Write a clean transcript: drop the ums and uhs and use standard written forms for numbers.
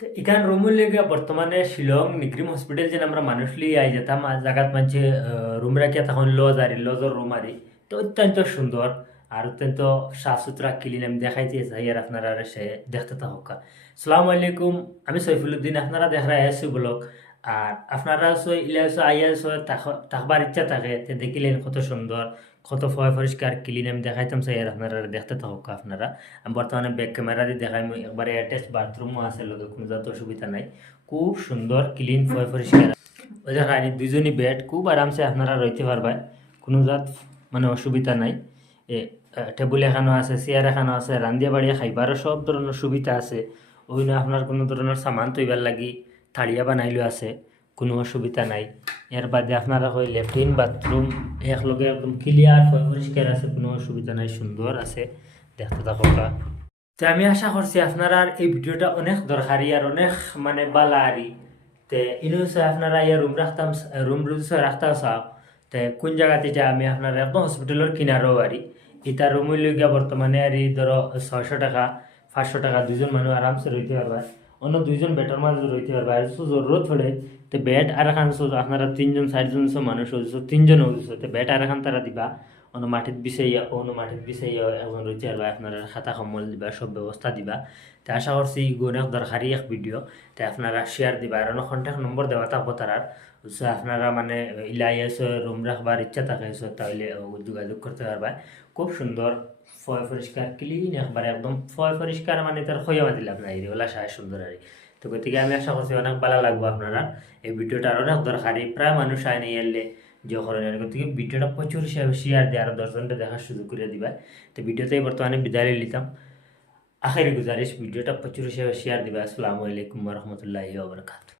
তো এখান রুমের লেগে বর্তমানে শিলং নিগ্রিম হসপিটাল যেন আমরা মানুষ লিয়ে আই যেতাম আর জায়গাত মানছে রুম রাখিয়া তখন লজ আরি লজর রুম আরি তো অত্যন্ত সুন্দর আর অত্যন্ত সাফ সুতরা ক্লিন আমি দেখাইতে চাই আর আপনারা সে দেখতে থাকা। সালাম আলাইকুম, আমি সৈফুলুদ্দিন, আপনারা দেখা আছি ব্লগ। আর আপনারা ইলাস আইয়াস থাকবার ইচ্ছা থাকে তে দেখিলেন কত সুন্দর, কত পরিষ্কার ক্লিন আমি দেখাইতাম চাই আর আপনারা দেখতে থাকা। আপনারা আমি বর্তমানে ব্যাক ক্যামেরা দিয়ে দেখাই, একবারে অ্যাটাচ বাথরুমও আছে লগে, কোনো যাতে অসুবিধা নাই। খুব সুন্দর ক্লিন পরিষ্কার। ওই দেখানি দুইজনই বেড, খুব আরামসে আপনারা রইতে পারবেন, কোনো জাত মানে অসুবিধা নাই। এ টেবুল এখানো আছে, চেয়ার এখানো আছে, রান্ধিয়া বাড়িয়া খাইবারও সব ধরনের সুবিধা আছে। ওই না আপনার কোনো ধরনের সামান তৈবার লাগি থাড়িয়া বানাইলেও আছে, কোনো অসুবিধা নাই। এর বাদে আপনারা হয় লেট্রিন বাথরুম একলগে একদম ক্লিয়ার পরিষ্কার আছে, কোনো অসুবিধা নাই, সুন্দর আছে, দেখতে থাকা। তো আমি আশা করছি আপনারা এই ভিডিওটা অনেক দরকারি আর অনেক মানে বালা আরি। তে ইনুসে আপনারা ইয়া রুম রাখতাম, রুম রুমসে রাখতাম চাও তে কোন জায়গাতে এটা আমি আপনার একদম হসপিটালের কিনারও আরি। ইটা রুমের লইয়া বর্তমানে আর এই ধরো 600 টাকা 500 টাকা দুইজন মানুষ আরামসে রইতে পারবা। অন্য দুইজন বেটার মাঝে রইতে পারবা। আর জরুরত হলে তো বেড আর এখান আপনারা 3 জন 4 জন মানুষ হয়েছো, 3 জন হয়েছো, তো বেড আর এখান তারা দিবা। অন্য মাটিত বিছাইয়া অন্য মাটিত বিছাইয়া এখন রইতে পারবা, আপনারা খাতা কম্বল দিবা, সব ব্যবস্থা দিবা। তো আশা করছি অনেক দরকারি এক ভিডিও। তো আপনারা শেয়ার দিবা আর কন্ট্যাক্ট নম্বর দেওয়া থাকবো তারার। আপনারা মানে ইলাই এসে রুম রাখবার ইচ্ছা থাকে তাহলে যোগাযোগ করতে পারবা। খুব সুন্দর পরিষ্কার ক্লিন, একবারে একদম পরিষ্কার, মানে তার খইয়া দিলাম না এগুলা সাহেব সুন্দর আর। তো গতিকে আমি আশা করছি অনেক ভালো লাগবো আপনারা। এই ভিডিওটা অনেক দরকারি, প্রায় মানুষ আইনি এলে যে করেন, গতিকে ভিডিওটা প্রচুর শেয়ার দিয়ে আরো 10 জনটা দেখার সুযোগ করে দিবা। তো ভিডিওতেই বর্তমানে বিদায় নিতাম। আখেরি গুজারিশ ভিডিওটা প্রচুর শেয়ার দিবা। আসসালামু আলাইকুম ওয়া রাহমাতুল্লাহি ওয়া বারাকাতুহু।